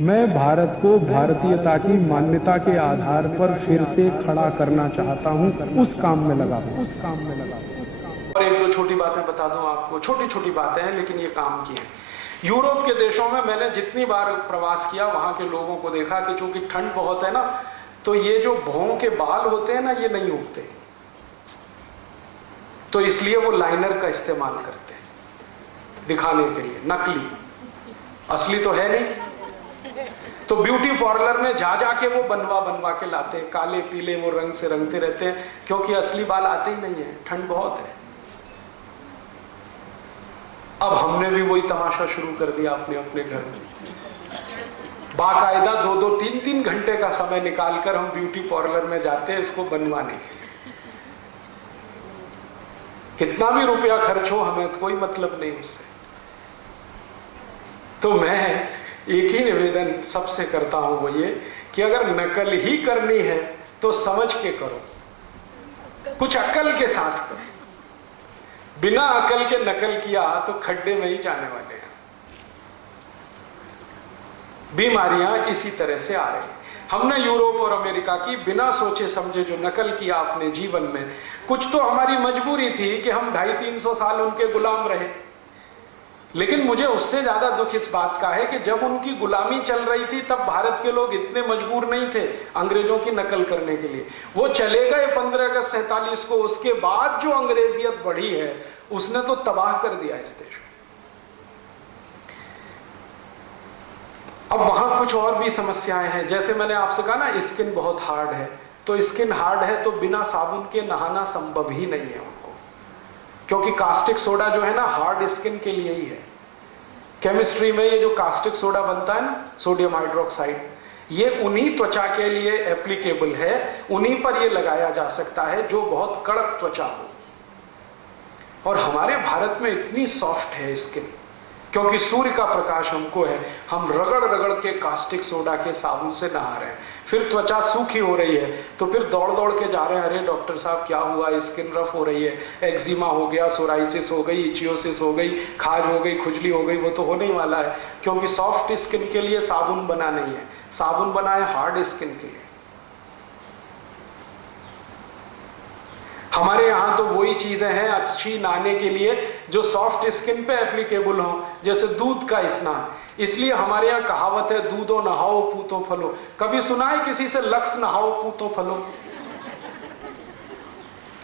मैं भारत को भारतीयता की मान्यता के आधार पर फिर से खड़ा करना चाहता हूं, उस काम में लगा हूं। और एक दो छोटी बातें बता दूं आपको, छोटी छोटी बातें हैं लेकिन ये काम की हैं। यूरोप के देशों में मैंने जितनी बार प्रवास किया, वहां के लोगों को देखा कि चूंकि ठंड बहुत है ना, तो ये जो भौं के बाल होते हैं ना, ये नहीं उगते, तो इसलिए वो लाइनर का इस्तेमाल करते हैं दिखाने के लिए, नकली, असली तो है नहीं। तो ब्यूटी पार्लर में जा जाके वो बनवा के लाते हैं, काले पीले वो रंग से रंगते रहते हैं, क्योंकि असली बाल आते ही नहीं है, ठंड बहुत है। अब हमने भी वही तमाशा शुरू कर दिया अपने अपने घर में, बाकायदा 2-2, 3-3 घंटे का समय निकालकर हम ब्यूटी पार्लर में जाते हैं इसको बनवाने के लिए। कितना भी रुपया खर्च हो, हमें तो कोई मतलब नहीं उससे। तो मैं एक ही निवेदन सबसे करता हूं, वो ये कि अगर नकल ही करनी है तो समझ के करो, कुछ अक्ल के साथ करो। बिना अकल के नकल किया तो खड्डे में ही जाने वाले हैं। बीमारियां इसी तरह से आ रही हैं। हमने यूरोप और अमेरिका की बिना सोचे समझे जो नकल किया अपने जीवन में, कुछ तो हमारी मजबूरी थी कि हम 250-300 साल उनके गुलाम रहे, लेकिन मुझे उससे ज्यादा दुख इस बात का है कि जब उनकी गुलामी चल रही थी तब भारत के लोग इतने मजबूर नहीं थे अंग्रेजों की नकल करने के लिए। वो चले गए 15 अगस्त 47 को, उसके बाद जो अंग्रेजियत बढ़ी है उसने तो तबाह कर दिया इस देश को। अब वहां कुछ और भी समस्याएं हैं, जैसे मैंने आपसे कहा ना, स्किन बहुत हार्ड है, तो स्किन हार्ड है तो बिना साबुन के नहाना संभव ही नहीं है उनको, क्योंकि कास्टिक सोडा जो है ना, हार्ड स्किन के लिए ही है। केमिस्ट्री में ये जो कास्टिक सोडा बनता है ना, सोडियम हाइड्रोक्साइड, ये उन्हीं त्वचा के लिए एप्लीकेबल है, उन्हीं पर ये लगाया जा सकता है जो बहुत कड़क त्वचा हो। और हमारे भारत में इतनी सॉफ्ट है स्किन, क्योंकि सूर्य का प्रकाश हमको है, हम रगड़ रगड़ के कास्टिक सोडा के साबुन से नहा रहे हैं, फिर त्वचा सूखी हो रही है तो फिर दौड़ दौड़ के जा रहे हैं, अरे डॉक्टर साहब क्या हुआ, स्किन रफ हो रही है, एक्जिमा हो गया, सोराइसिस हो गई, इचियोसिस हो गई, खाज हो गई, खुजली हो गई। वो तो होने ही वाला है, क्योंकि सॉफ्ट स्किन के लिए साबुन बना नहीं है, साबुन बना है हार्ड स्किन के लिए। हमारे यहाँ तो वही चीजें हैं अच्छी नहाने के लिए जो सॉफ्ट स्किन पे एप्लीकेबल हो, जैसे दूध का स्नान। इसलिए हमारे यहाँ कहावत है, दूधो नहाओ पूतो फलो। कभी सुना है किसी से लक्स नहाओ पूतो फलो?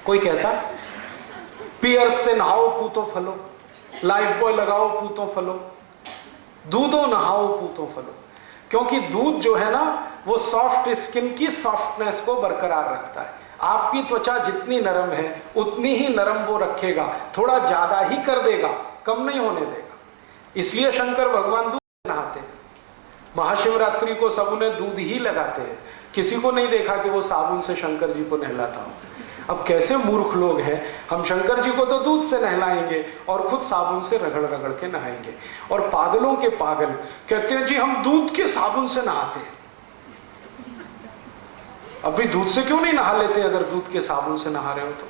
कोई कहता? पियर्स से नहाओ पूतो फलो, लाइफ बॉय लगाओ पूतो फलो, दूधो नहाओ पूतो फलो। क्योंकि दूध जो है ना, वो सॉफ्ट स्किन की सॉफ्टनेस को बरकरार रखता है। आपकी त्वचा जितनी नरम है उतनी ही नरम वो रखेगा, थोड़ा ज्यादा ही कर देगा, कम नहीं होने देगा। इसलिए शंकर भगवान दूध से नहाते हैं, महाशिवरात्रि को सब उन्हें दूध ही लगाते हैं, किसी को नहीं देखा कि वो साबुन से शंकर जी को नहलाता हो। अब कैसे मूर्ख लोग हैं, हम शंकर जी को तो दूध से नहलाएंगे और खुद साबुन से रगड़ रगड़ के नहाएंगे। और पागलों के पागल कहते हैं जी हम दूध के साबुन से नहाते हैं। अभी दूध से क्यों नहीं नहा लेते अगर दूध के साबुन से नहा रहे हो तो?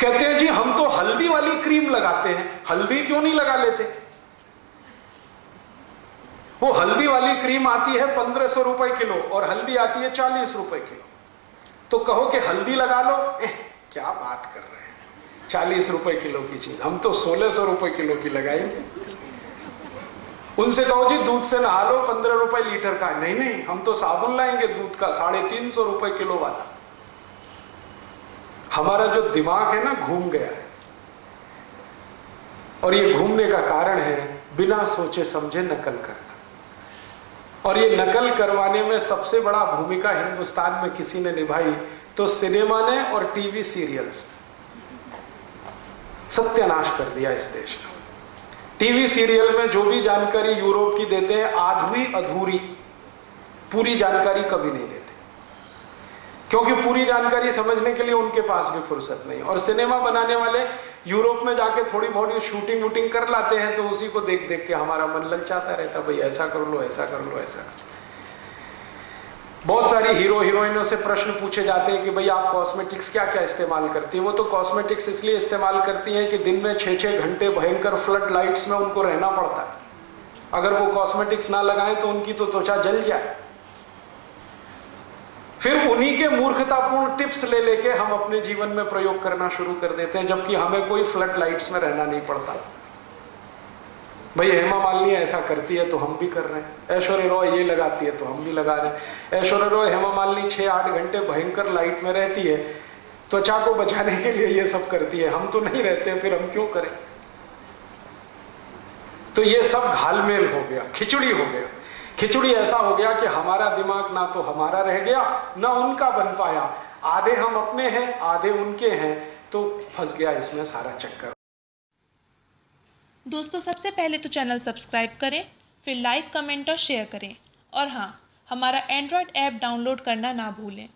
कहते हैं जी हम तो हल्दी वाली क्रीम लगाते हैं, हल्दी क्यों नहीं लगा लेते? वो हल्दी वाली क्रीम आती है 1500 रुपए किलो और हल्दी आती है 40 रुपए किलो, तो कहो कि हल्दी लगा लो, क्या बात कर रहे हैं, 40 रुपए किलो की चीज हम तो 1600 रुपए किलो की लगाएंगे। उनसे कहो जी दूध से नहा लो 15 रुपए लीटर का, नहीं नहीं हम तो साबुन लाएंगे दूध का 350 रुपए किलो वाला। हमारा जो दिमाग है ना घूम गया है, और ये घूमने का कारण है बिना सोचे समझे नकल करना। और ये नकल करवाने में सबसे बड़ा भूमिका हिंदुस्तान में किसी ने निभाई तो सिनेमा ने और टीवी सीरियल्स। सत्यानाश कर दिया इस देश का। टीवी सीरियल में जो भी जानकारी यूरोप की देते हैं आधी अधूरी, पूरी जानकारी कभी नहीं देते, क्योंकि पूरी जानकारी समझने के लिए उनके पास भी फुर्सत नहीं। और सिनेमा बनाने वाले यूरोप में जाके थोड़ी बहुत शूटिंग वूटिंग कर लाते हैं, तो उसी को देख देख के हमारा मन ललचाता रहता, भाई ऐसा कर लो ऐसा कर लो ऐसा कर लो। बहुत सारी हीरो हीरोइनों से प्रश्न पूछे जाते हैं कि भाई आप कॉस्मेटिक्स क्या क्या इस्तेमाल करती है। वो तो कॉस्मेटिक्स इसलिए इस्तेमाल करती हैं कि दिन में 6-6 घंटे भयंकर फ्लड लाइट्स में उनको रहना पड़ता है, अगर वो कॉस्मेटिक्स ना लगाएं तो उनकी तो त्वचा जल जाए। फिर उन्हीं के मूर्खतापूर्ण टिप्स ले लेके हम अपने जीवन में प्रयोग करना शुरू कर देते हैं, जबकि हमें कोई फ्लड लाइट्स में रहना नहीं पड़ता। भाई हेमा मालिनी ऐसा करती है तो हम भी कर रहे हैं, ऐश्वर्या रॉय ये लगाती है तो हम भी लगा रहे हैं। ऐश्वर्या रॉय, हेमा मालिनी 6-8 घंटे भयंकर लाइट में रहती है, त्वचा को बचाने के लिए ये सब करती है, हम तो नहीं रहते हैं, फिर हम क्यों करें? तो ये सब घालमेल हो गया, खिचड़ी हो गया। खिचड़ी ऐसा हो गया कि हमारा दिमाग ना तो हमारा रह गया ना उनका बन पाया, आधे हम अपने हैं आधे उनके हैं, तो फंस गया इसमें सारा चक्कर। दोस्तों, सबसे पहले तो चैनल सब्सक्राइब करें, फिर लाइक, कमेंट और शेयर करें, और हाँ, हमारा एंड्रॉयड ऐप डाउनलोड करना ना भूलें।